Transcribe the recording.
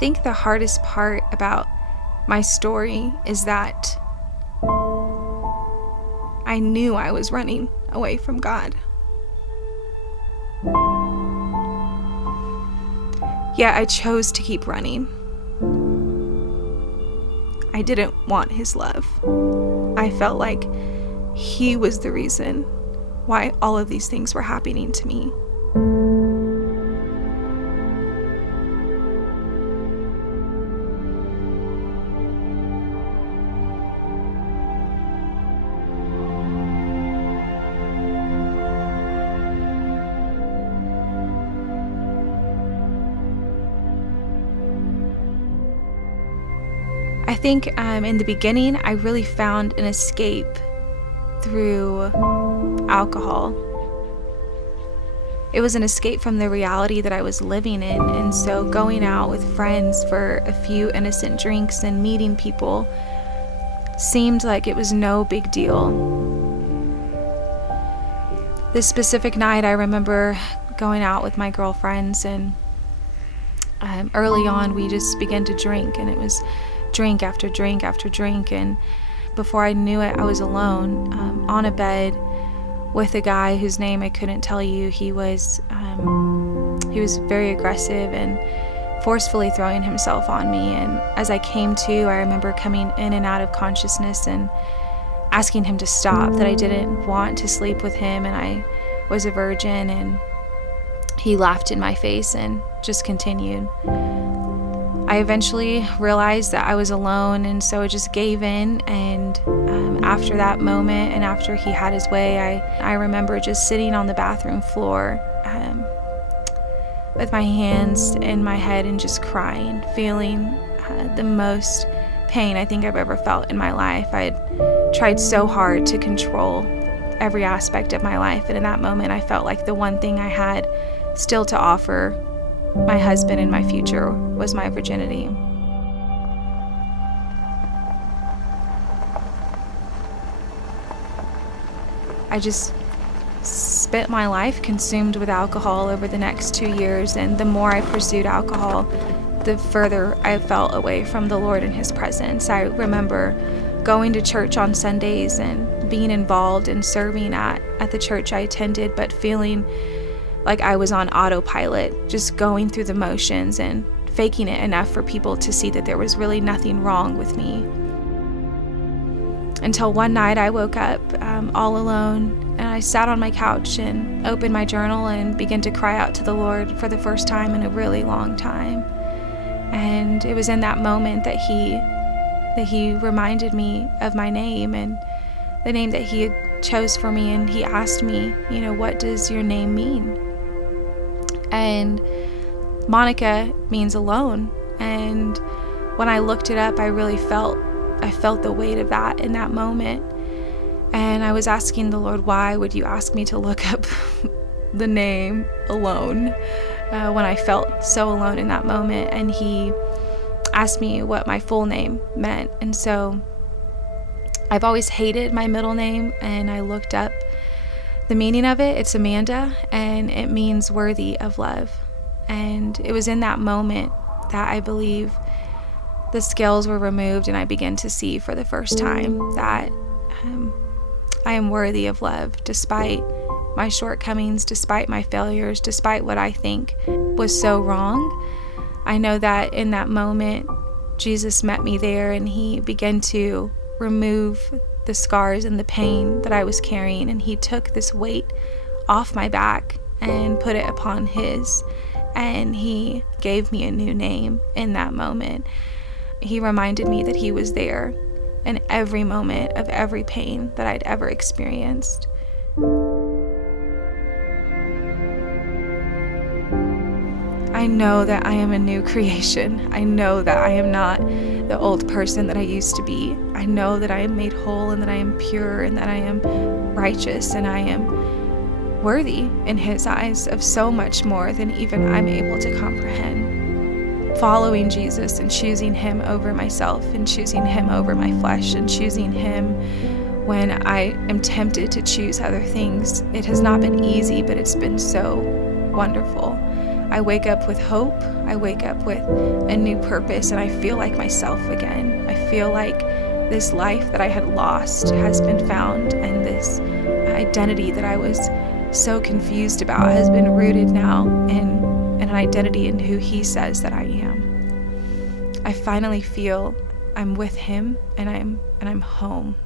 think the hardest part about my story is that I knew I was running away from God. Yet I chose to keep running. I didn't want his love. I felt like he was the reason why all of these things were happening to me. I think in the beginning, I really found an escape through alcohol. It was an escape from the reality that I was living in, and so going out with friends for a few innocent drinks and meeting people seemed like it was no big deal. This specific night, I remember going out with my girlfriends, and early on, we just began to drink, and it was drink after drink after drink, and before I knew it, I was alone on a bed with a guy whose name I couldn't tell you. He was very aggressive and forcefully throwing himself on me, and as I came to, I remember coming in and out of consciousness and asking him to stop, that I didn't want to sleep with him and I was a virgin, and he laughed in my face and just continued. I eventually realized that I was alone, and so I just gave in, and after that moment and after he had his way, I remember just sitting on the bathroom floor with my hands in my head and just crying, feeling the most pain I think I've ever felt in my life. I had tried so hard to control every aspect of my life, and in that moment I felt like the one thing I had still to offer my husband and my future was my virginity. I just spent my life consumed with alcohol over the next 2 years, and the more I pursued alcohol, the further I felt away from the Lord and his presence. I remember going to church on Sundays and being involved and serving at the church I attended, but feeling like I was on autopilot, just going through the motions and faking it enough for people to see that there was really nothing wrong with me. Until one night I woke up all alone, and I sat on my couch and opened my journal and began to cry out to the Lord for the first time in a really long time. And it was in that moment that he reminded me of my name and the name that he had chose for me, and he asked me, what does your name mean? And Monica means alone. And when I looked it up, I felt the weight of that in that moment. And I was asking the Lord, why would you ask me to look up the name alone when I felt so alone in that moment? And he asked me what my full name meant. And so I've always hated my middle name, and I looked up the meaning of it. It's Amanda, and it means worthy of love. And it was in that moment that I believe the scales were removed, and I began to see for the first time that I am worthy of love, despite my shortcomings, despite my failures, despite what I think was so wrong. I know that in that moment, Jesus met me there, and he began to remove the scars and the pain that I was carrying, and he took this weight off my back and put it upon his, and he gave me a new name in that moment. He reminded me that he was there in every moment of every pain that I'd ever experienced. I know that I am a new creation. I know that I am not the old person that I used to be. I know that I am made whole, and that I am pure, and that I am righteous, and I am worthy in his eyes of so much more than even I'm able to comprehend. Following Jesus and choosing him over myself, and choosing him over my flesh, and choosing him when I am tempted to choose other things. It has not been easy, but it's been so wonderful. I wake up with hope. I wake up with a new purpose, and I feel like myself again. I feel like this life that I had lost has been found, and this identity that I was so confused about has been rooted now in an identity in who He says that I am. I finally feel I'm with Him, and I'm home.